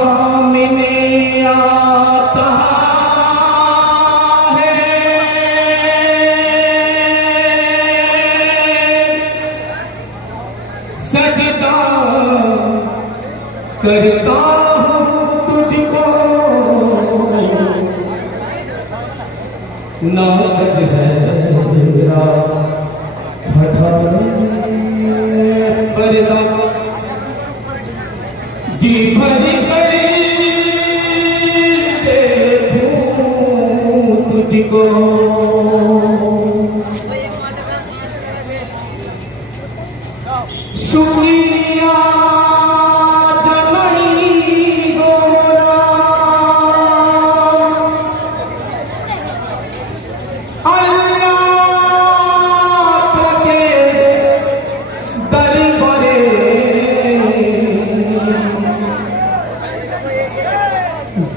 सामने आता है, सजदा करता हूँ तुझको, नाद है मेरा पर्दा, जी भर कर देखूं तुझको, शुक्रिया जनई गोरा,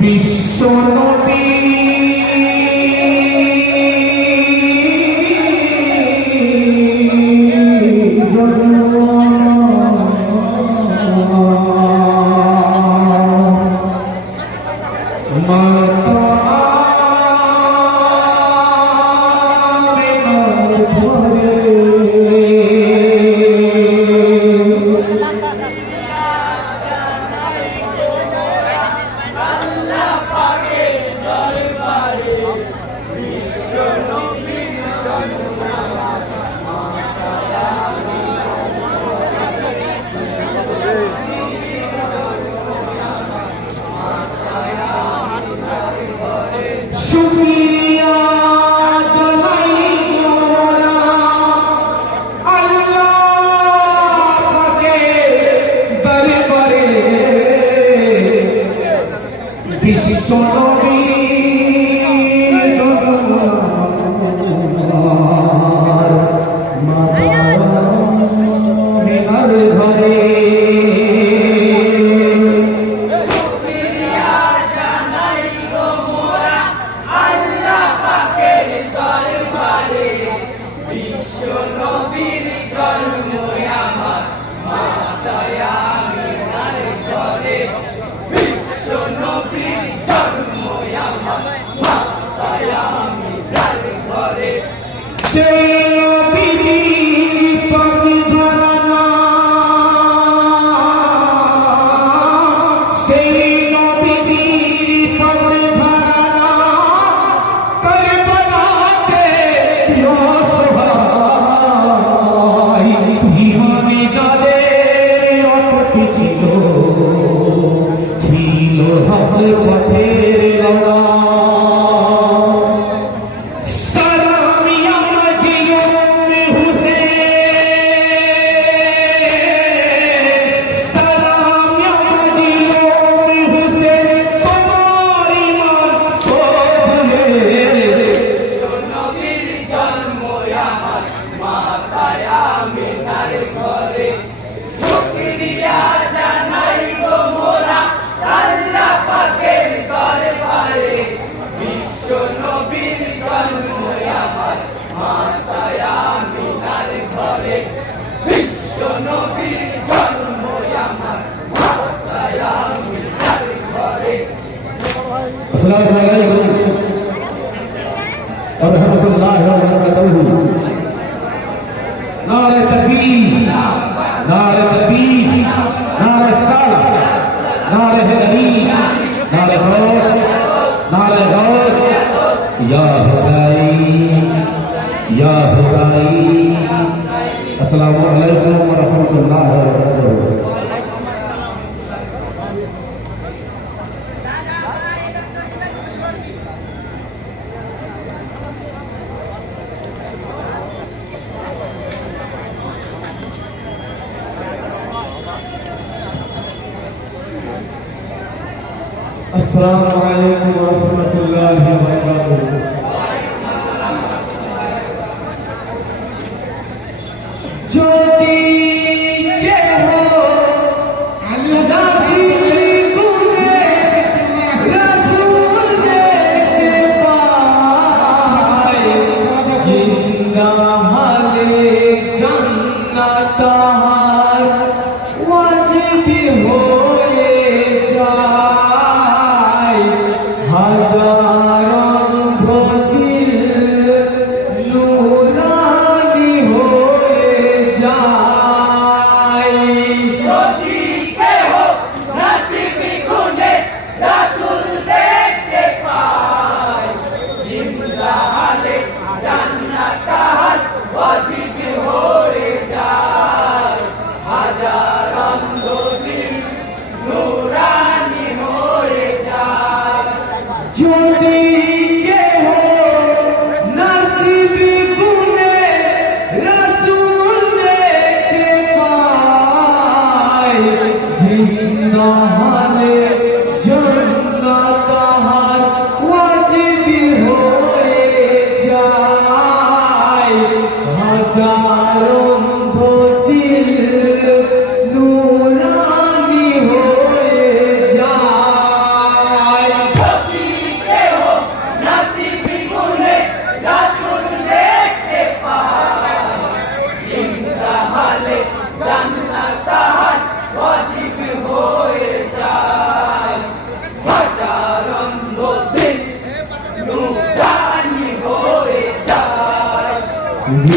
বিশ্ব নবী शुक्रिया जनाई गोरा, अल्लाह के दरबारे विश्व नबी नारे तकबीर, नारे तकबीर, नारे सलात, नारे हैदरी, नारे गौस, नारे गौस, या हुसैन, या हुसैन। अस्सलामु अलैकुम व रहमतुल्लाहि व बरकातुहू। अस्सलामु अलैकुम व रहमतुल्लाहि व बरकातुहू। ज्योति के हो अल्लाह तुम्हें रसूल के पाए, जिंदा हाले जन्नत हार वाजिब होए जा।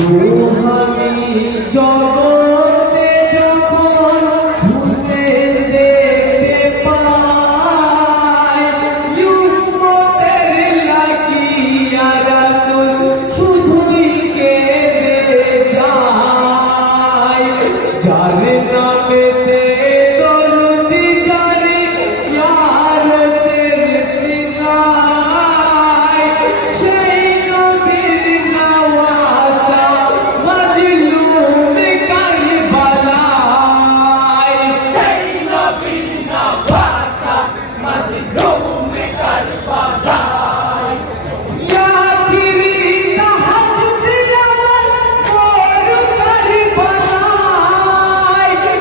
রুহানি জগতে যখন হুসেন দেখতে পায়, উম্মতের লাগিয়া রাসূল শুধুই কেঁদে যায়। যার নামেতে দরুদি জারি ইয়ার সিলসিলায়, সেই নবীর নওয়াসা মজলুম কারবালায়। সেই নবীর নওয়াসা মজলুম কারবালায়। ইয়া আখিরি তাহাজ্জুদ আমার মোর কারবালায়,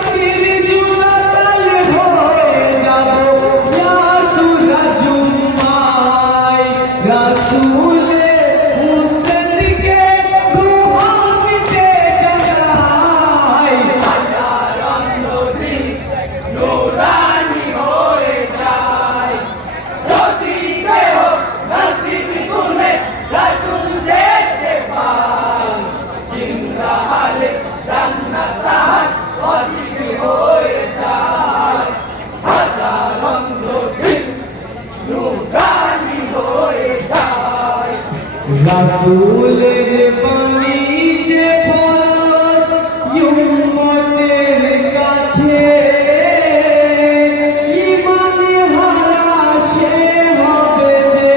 চিরজুরাতাল হয়ে যাব ইয়া সুরাজুম্মায়। রাসূলে হুসেনকে রুহানিতে জাগায়, হাজার নদী নূরানি হয়ে যায়। যদি কেহ নসিব গুনে রাসূল দেখতে পায়, জিন্দা হালে জান্নাত তাহার ওয়াজিব হয়ে যায়। হাজার নদী নূরানি হয়ে যায়। রাসূলের বাণী যে ফরজ উম্মতের কাছে, ঈমান হারা সে হবে যে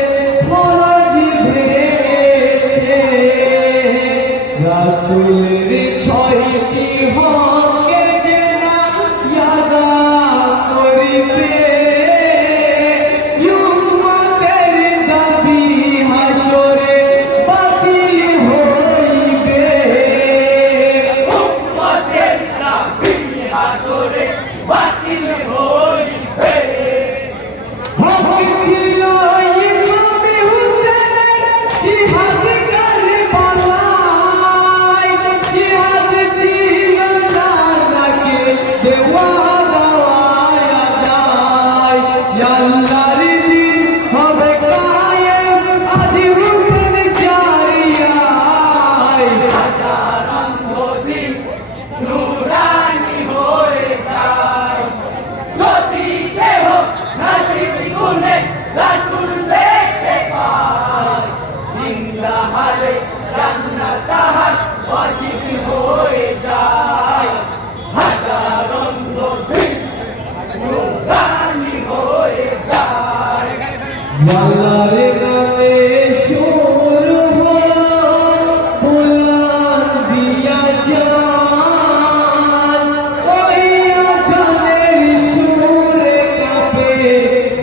ফরজ ভেঙেছে। রাসূলের ছয়টি হককে যে না ইয়াদা করিবে, উম্মতের দাবি হাসরে বাতিল হইবে। উম্মতের দাবি হাসরে বাতিল হইবে। হক ছিল ইমাম হুসেনের জিহাদ কারবালায়, জিহাদ ছিল জানাকে দেওয়া দেওয়া যায়। আল্লাহর দিন হবে কায়েম আজ হুসেন জারিয়ায়। হাজার নদী নূরানি হয়ে যায়। যদি কেহ নসিব গুনে রাসূল দেখতে পায়, জিন্দা হালে জান্নাত তাহার ওয়াজিব হয়ে যায়। হাজার নদী নূরানি হয়ে যায়। আল্লাহর নামে শুরু হলো বুলন্দিয়া জান, ওই আজানের সুরে কাঁপে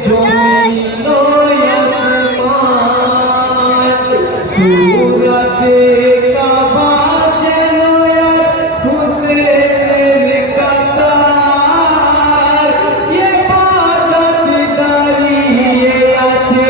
জমিন ও আসমান। সূরাতে কাবা যেন এক হুসেনের কাতার, ইবাদত দাঁড়িয়ে আছে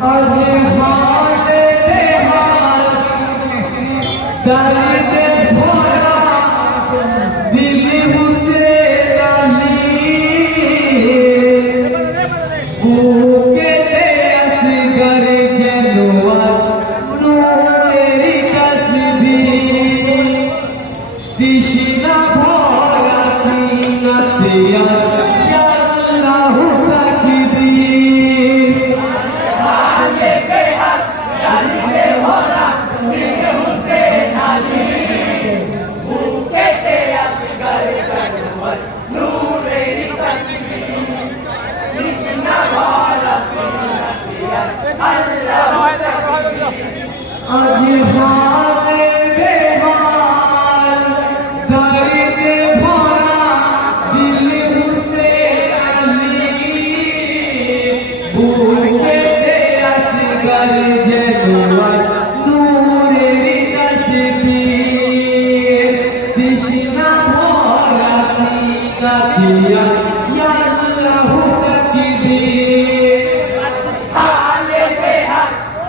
আজ হাতে হাত দাঁড়িয়ে ভরা দিলি হুসেন আলী বুকেতে আসগর যেন আজ নূরের তসবিহ তৃষ্ণা ভরা সিনাতে ইয়া আল্লাহ তাকবীর আজ হাতে বেহাল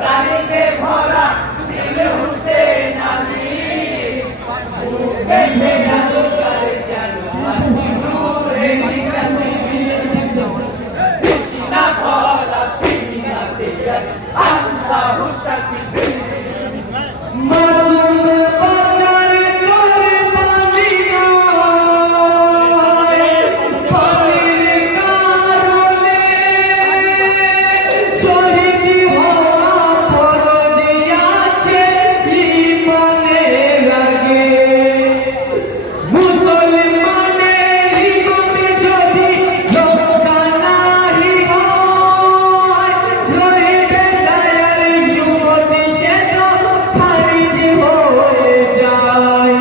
দাড়িতে ভরা দিলি হুসেন আলী বুকেতে আসগর যেন আজ নূরের তসবিহ তৃষ্ণা ভরা সিনাতে ইয়া আল্লাহ তাকবীর মাসুম বাজার করে মদিনা পানির কারণে শহীদ হওয়া পরদিয়াছে ঈমানের আগে মুসলমানের ইমামে যদি রক্ষা নাহি হয় রহিবে দয়ার যুবতী সে তো খারিজ হয়ে যায়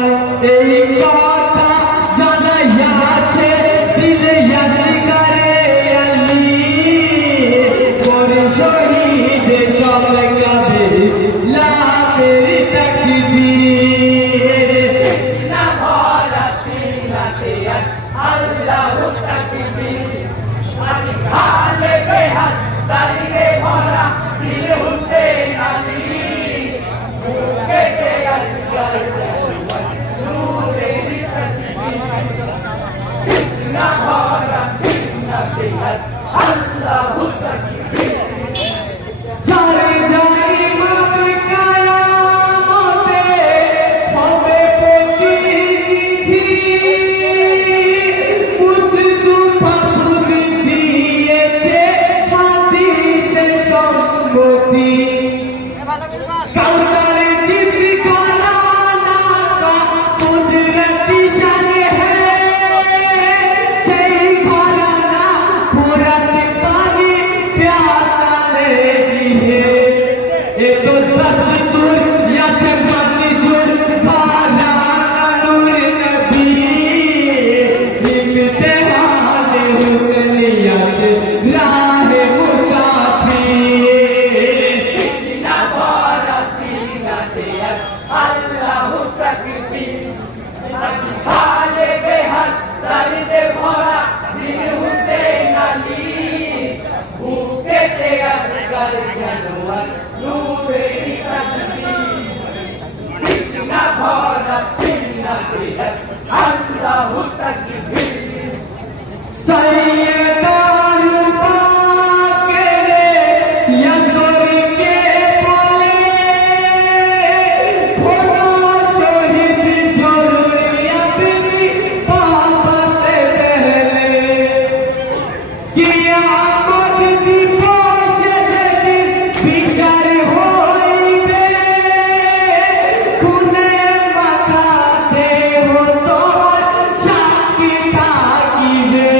এই কথা জানা আছে দিলে আসগরে আলী করে শহীদ চমকাবে লাভের তাকবীর যারে যারে মাপ কায়ামতে হবে প্রতিনিধি মুস্তফা খুদ দিয়েছে হাদিসে সম্মতি কাউসার জিত গলানা কা কুদরতি শান হ্যায় সেই ঘরানা ফুরাত পানি प्यासा नहीं है ये तो दस्तूर या मंजूर बाला नूर नबी इम्तिहान हुसनियत राह मुसाफिर सैयदा रुबा के यसर के बोले खुदा शहीद जरूरियत भी पापा से पहले कियामत दिवस जेदिन বিচার হইবে খুনে মাথাতে হতো সাক্ষী থাকিবে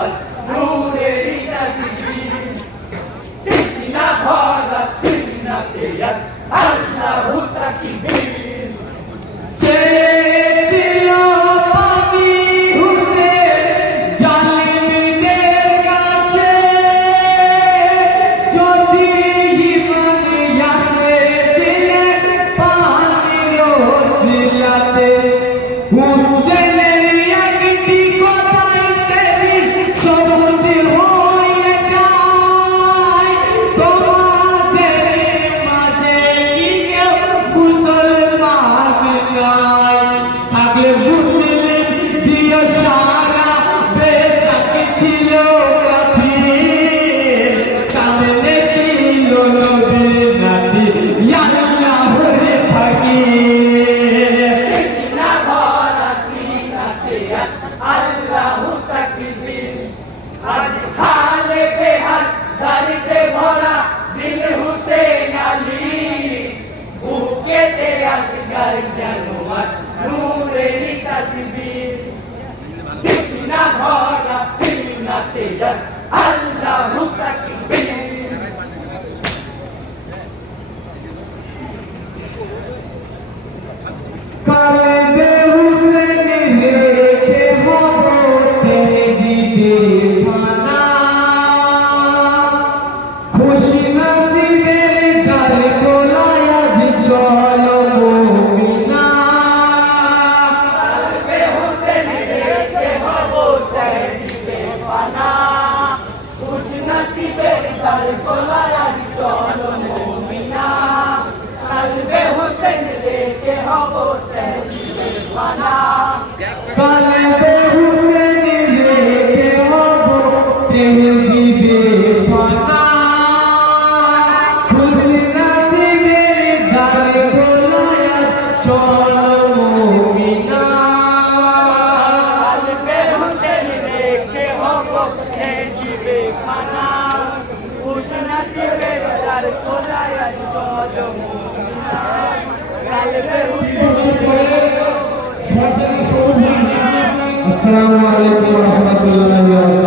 জানুয়ার নূরেরই তাসবিহ তৃষ্ণা ভরা সিনাতে আল্লাহু তাকবীর চেয়েছিল পানি হতে জালিমদের কাছে যদি ঈমান আসে দিলে পানির ওসিলাতে হুসেনের একটি কথাই তেরি সবুজ হয়ে যায় তোমাদের মাঝে কি কেউ মুসলমান নাই থাকলে মুসলিম দিও সারা বেশক ছিল কাফির সামনে ছিল নবীর নাতি আল্লাহর ফকির তৃষ্ণা ভরা সিনাতে আল্লাহু তাকবীর আজ হালে বেহাল দর্দে ভরা দিল হুসেন আলী বুকেতে আসগর জানুয়ার নূরেরই তাসবিহ তৃষ্ণা ভরা সিনাতে আল্লাহু তাকবীর কালেবে হুসেন রেখে হতে দিবে ফানা খুশি নসিবের গাল গোলায় আজ চলো মুমিনা কালেবে হুসেন রেখে হতে দিবে ফানা খুশি নসিবের গাল গোলায় আজ চলো মুমিনা কালেবে হুসেন রেখে হতে দিবে ফানা কালেবে হুসেন রেখে হতে দিবে ফানা খুশি নসিবের গাল গোলায় চলো মুমিনা কালেবে হুসেন রেখে হতে দিবে ফানা খুশি নসিবের গাল গোলায় চলো মুমিনা কালেবে হুসেন আসসালামু আলাইকুম ওয়া রাহমাতুল্লাহি ওয়া বারাকাতুহু।